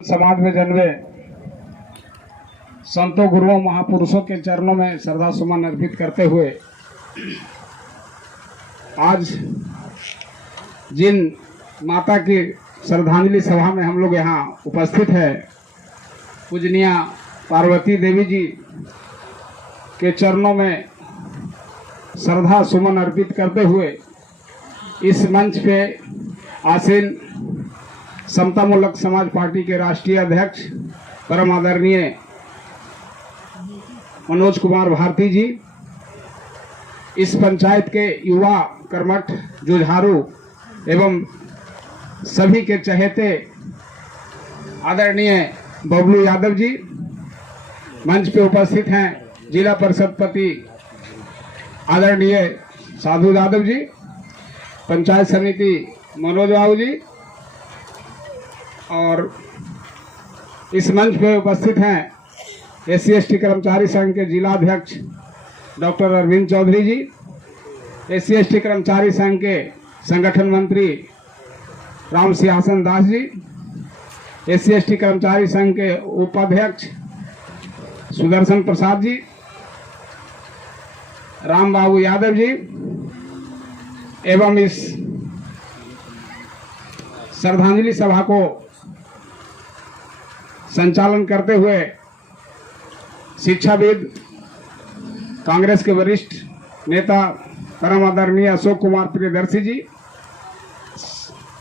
समाज में जन्मे संतों गुरुओं महापुरुषों के चरणों में श्रद्धा सुमन अर्पित करते हुए आज जिन माता की श्रद्धांजलि सभा में हम लोग यहाँ उपस्थित है, पूजनीय पार्वती देवी जी के चरणों में श्रद्धा सुमन अर्पित करते हुए इस मंच पे आसीन समतामूलक समाज पार्टी के राष्ट्रीय अध्यक्ष परम आदरणीय मनोज कुमार भारती जी, इस पंचायत के युवा कर्मठ जुझारू एवं सभी के चहेते आदरणीय बबलू यादव जी, मंच पे उपस्थित हैं जिला परिषद पति आदरणीय साधु यादव जी, पंचायत समिति मनोज बाबू जी, और इस मंच पे उपस्थित हैं SC/ST कर्मचारी संघ के जिला अध्यक्ष डॉक्टर अरविंद चौधरी जी, SC/ST कर्मचारी संघ के संगठन मंत्री राम सिंहासन दास जी, SC/ST कर्मचारी संघ के उपाध्यक्ष सुदर्शन प्रसाद जी, राम बाबू यादव जी एवं इस श्रद्धांजलि सभा को संचालन करते हुए शिक्षाविद कांग्रेस के वरिष्ठ नेता परम आदरणीय अशोक कुमार प्रियदर्शी जी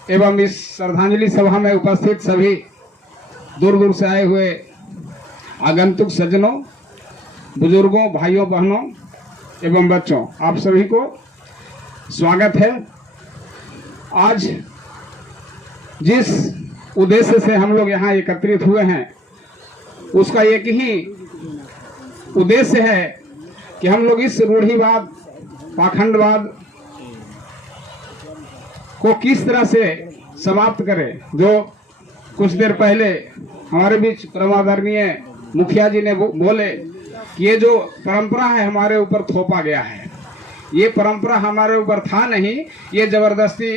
एवं इस श्रद्धांजलि सभा में उपस्थित सभी दूर दूर से आए हुए आगंतुक सज्जनों, बुजुर्गों, भाइयों, बहनों एवं बच्चों, आप सभी को स्वागत है। आज जिस उद्देश्य से हम लोग यहाँ एकत्रित हुए हैं, उसका एक ही उद्देश्य है कि हम लोग इस रूढ़िवाद, पाखंडवाद को किस तरह से समाप्त करें। जो कुछ देर पहले हमारे बीच परम आदरणीय मुखिया जी ने बोले कि ये जो परंपरा है हमारे ऊपर थोपा गया है, ये परंपरा हमारे ऊपर था नहीं, ये जबरदस्ती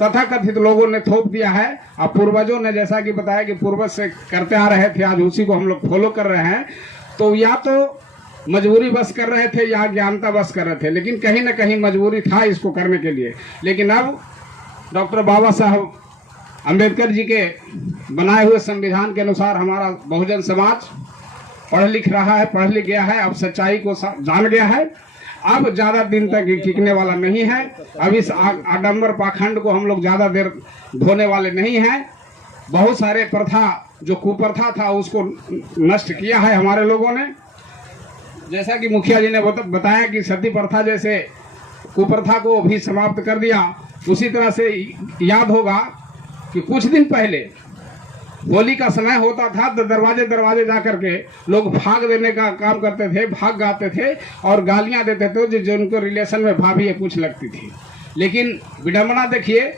तथाकथित लोगों ने थोप दिया है। अब पूर्वजों ने जैसा कि बताया कि पूर्वज से करते आ रहे थे, आज उसी को हम लोग फॉलो कर रहे हैं। तो या तो मजबूरी बस कर रहे थे या ज्ञानता बस कर रहे थे, लेकिन कहीं ना कहीं मजबूरी था इसको करने के लिए। लेकिन अब डॉक्टर बाबा साहब अम्बेडकर जी के बनाए हुए संविधान के अनुसार हमारा बहुजन समाज पढ़ लिख रहा है, पढ़ लिख गया है, अब सच्चाई को जान गया है, अब ज्यादा दिन तक टिकने वाला नहीं है। अब इस आडंबर पाखंड को हम लोग ज्यादा देर ढोने वाले नहीं हैं। बहुत सारे प्रथा, जो कुप्रथा था, उसको नष्ट किया है हमारे लोगों ने। जैसा कि मुखिया जी ने बताया कि सती प्रथा जैसे कुप्रथा को भी समाप्त कर दिया, उसी तरह से याद होगा कि कुछ दिन पहले होली का समय होता था तो दरवाजे दरवाजे जा करके लोग भाग देने का काम करते थे, भाग गाते थे और गालियां देते थे जो उनको रिलेशन में भाभी कुछ लगती थी। लेकिन विडम्बना देखिए,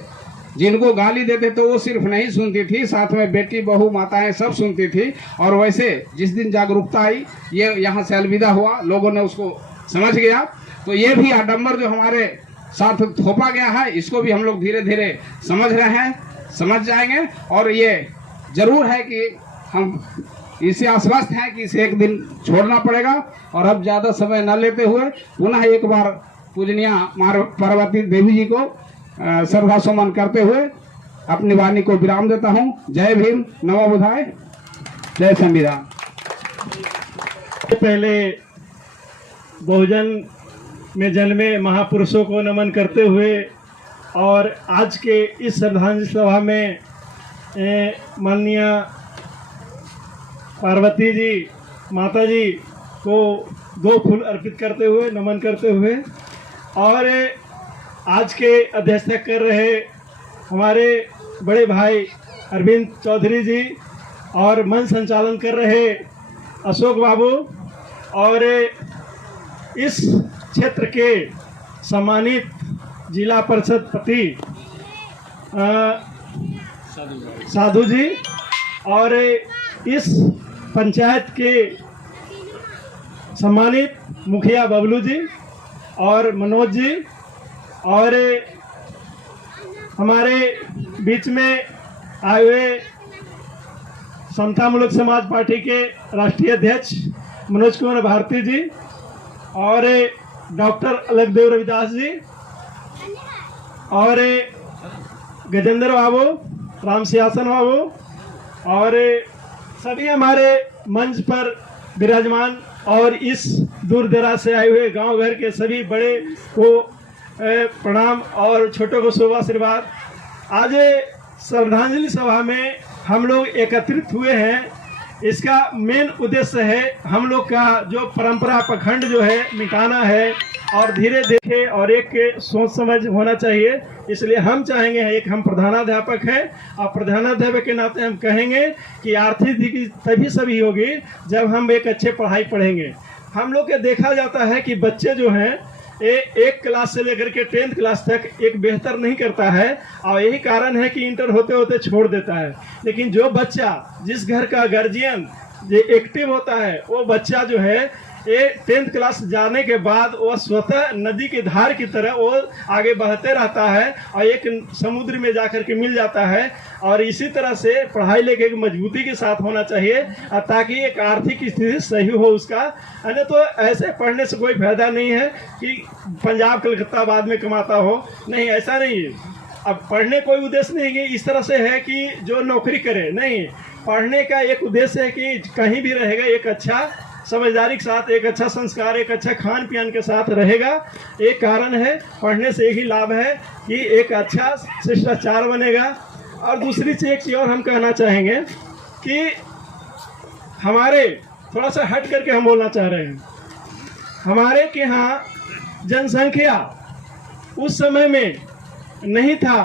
जिनको गाली देते तो वो सिर्फ नहीं सुनती थी, साथ में बेटी बहू माताएं सब सुनती थी। और वैसे जिस दिन जागरूकता आई, ये यहाँ से अलविदा हुआ, लोगों ने उसको समझ गया। तो ये भी आडंबर जो हमारे साथ थोपा गया है, इसको भी हम लोग धीरे धीरे समझ रहे हैं, समझ जाएंगे। और ये जरूर है कि हम इसे आश्वस्त हैं कि इसे एक दिन छोड़ना पड़ेगा। और अब ज्यादा समय न लेते हुए पुनः एक बार पूजनीय पार्वती देवी जी को श्रद्धा सुमन करते हुए अपनी वाणी को विराम देता हूं। जय भीम, नमो बुद्धाय, जय संविधान। पहले बहुजन में जन्मे महापुरुषों को नमन करते हुए और आज के इस श्रद्धांजलि सभा में माननीय पार्वती जी माता जी को 2 फूल अर्पित करते हुए, नमन करते हुए, और आज के अध्यक्षता कर रहे हमारे बड़े भाई अरविंद चौधरी जी और मंच संचालन कर रहे अशोक बाबू, और इस क्षेत्र के सम्मानित जिला परिषद पति साधु जी, और इस पंचायत के सम्मानित मुखिया बबलू जी और मनोज जी, और हमारे बीच में आए हुए समतामूलक समाज पार्टी के राष्ट्रीय अध्यक्ष मनोज कुमार भारती जी और डॉक्टर अलगदेव रविदास जी और गजेंद्र बाबू, राम सिंहासन बाबू और सभी हमारे मंच पर विराजमान और इस दूर दराज से आए हुए गांव घर के सभी बड़े को प्रणाम और छोटों को शुभ आशीर्वाद। आज श्रद्धांजलि सभा में हम लोग एकत्रित हुए हैं, इसका मेन उद्देश्य है हम लोग का जो परंपरा पखंड जो है मिटाना है और धीरे देखे और एक सोच समझ होना चाहिए। इसलिए हम चाहेंगे, एक हम प्रधानाध्यापक हैं और प्रधानाध्यापक के नाते हम कहेंगे कि आर्थिक स्थिति तभी सभी होगी जब हम एक अच्छे पढ़ाई पढ़ेंगे। हम लोग के देखा जाता है कि बच्चे जो हैं एक क्लास से लेकर के 10th क्लास तक एक बेहतर नहीं करता है और यही कारण है कि इंटर होते होते छोड़ देता है। लेकिन जो बच्चा, जिस घर का गार्जियन जो एक्टिव होता है, वो बच्चा जो है 10th क्लास जाने के बाद वो स्वतः नदी की धार की तरह वो आगे बहते रहता है और एक समुद्र में जाकर के मिल जाता है। और इसी तरह से पढ़ाई लेके एक मजबूती के साथ होना चाहिए ताकि एक आर्थिक स्थिति सही हो उसका। अन्य तो ऐसे पढ़ने से कोई फायदा नहीं है कि पंजाब कलकत्ता बाद में कमाता हो, नहीं, ऐसा नहीं है। अब पढ़ने कोई उद्देश्य नहीं है इस तरह से है कि जो नौकरी करे, नहीं, पढ़ने का एक उद्देश्य है कि कहीं भी रहेगा एक अच्छा समझदारी के साथ, एक अच्छा संस्कार, एक अच्छा खान पान के साथ रहेगा। एक कारण है पढ़ने से यही लाभ है कि एक अच्छा शिष्टाचार बनेगा। और दूसरी चीज, एक चीज और हम कहना चाहेंगे कि हमारे थोड़ा सा हट करके हम बोलना चाह रहे हैं, हमारे के यहाँ जनसंख्या उस समय में नहीं था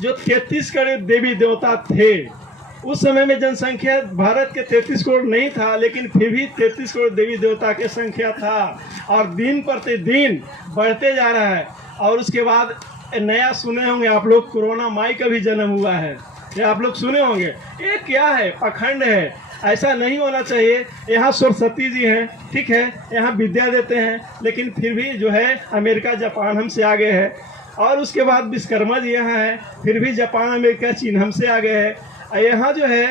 जो 33 करोड़ देवी देवता थे। उस समय में जनसंख्या भारत के 33 करोड़ नहीं था, लेकिन फिर भी 33 करोड़ देवी देवता की संख्या था और दिन प्रतिदिन बढ़ते जा रहा है। और उसके बाद नया सुने होंगे आप लोग, कोरोना माई का भी जन्म हुआ है, ये आप लोग सुने होंगे। ये क्या है? पखंड है, ऐसा नहीं होना चाहिए। यहाँ सरस्वती जी हैं, ठीक है, यहाँ विद्या देते हैं, लेकिन फिर भी जो है अमेरिका जापान हमसे आगे है। और उसके बाद विश्वकर्मा जी यहाँ है, फिर भी जापान अमेरिका चीन हमसे आगे है। यहाँ जो है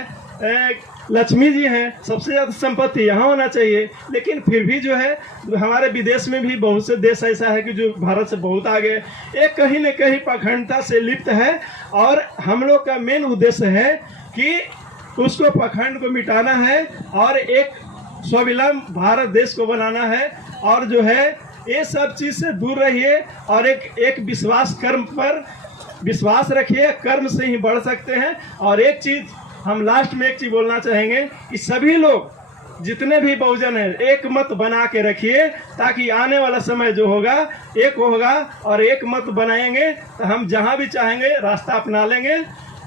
लक्ष्मी जी हैं, सबसे ज़्यादा संपत्ति यहाँ होना चाहिए, लेकिन फिर भी जो है हमारे विदेश में भी बहुत से देश ऐसा है कि जो भारत से बहुत आगे, एक कहीं न कहीं पखंडता से लिप्त है। और हम लोग का मेन उद्देश्य है कि उसको पखंड को मिटाना है और एक स्वावलंबी भारत देश को बनाना है। और जो है ये सब चीज़ से दूर रहिए और एक विश्वास, कर्म पर विश्वास रखिए, कर्म से ही बढ़ सकते हैं। और एक चीज़ हम लास्ट में एक चीज़ बोलना चाहेंगे कि सभी लोग जितने भी बहुजन हैं एक मत बना के रखिए, ताकि आने वाला समय जो होगा एक होगा और एक मत बनाएंगे तो हम जहां भी चाहेंगे रास्ता अपना लेंगे।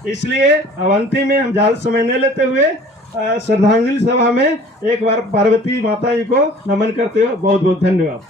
इसलिए अवंती में हम ज़्यादा समय नहीं लेते हुए श्रद्धांजलि सभा में एक बार पार्वती माता जी को नमन करते हुए बहुत बहुत धन्यवाद।